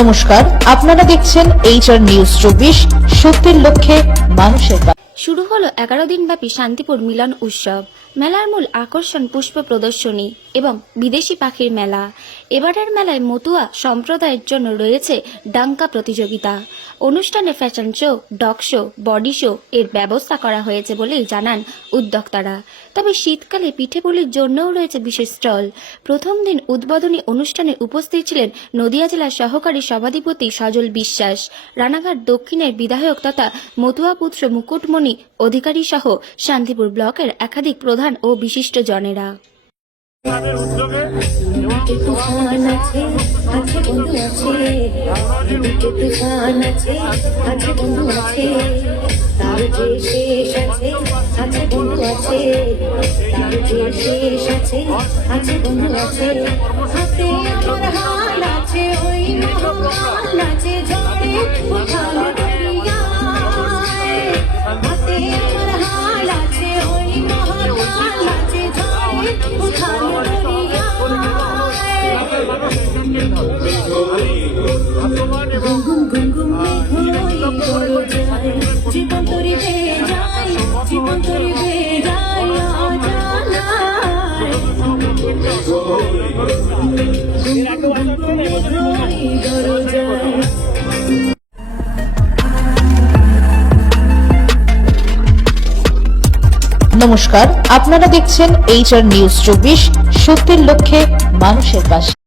নমস্কার, আপনারা দেখছেন HR নিউজ 24, সত্যের লক্ষ্যে মানুষের পাশে। শুরু হলো 11 দিনব্যাপী শান্তিপুর মিলন উৎসব। মেলার মূল আকর্ষণ পুষ্প প্রদর্শনী এবং বিদেশি পাখির মেলা। এবারের মেলায় মতুয়া সম্প্রদায়ের জন্য রয়েছে ডাঙ্কা প্রতিযোগিতা। অনুষ্ঠানে fashion show, dog show, body show এর ব্যবস্থা করা হয়েছে বলেই জানান উদ্যোক্তারা। তবে শীতকালে পিঠেপুলির জন্যও রয়েছে বিশেষ স্টল। প্রথম দিন উদ্বোধনী অনুষ্ঠানে উপস্থিত ছিলেন নদিয়া জেলার সহকারী সভাধিপতি সজল বিশ্বাস, রানাঘাট দক্ষিণের বিধায়ক তথা মতুয়া পুত্র মুকুটমণি অধিকারী সহ শান্তিপুর ব্লকের একাধিক প্রধান ও বিশিষ্ট জনেরা। নমস্কার, আপনারা দেখছেন HR নিউজ 24, সত্যের লক্ষ্যে মানুষের পাশে।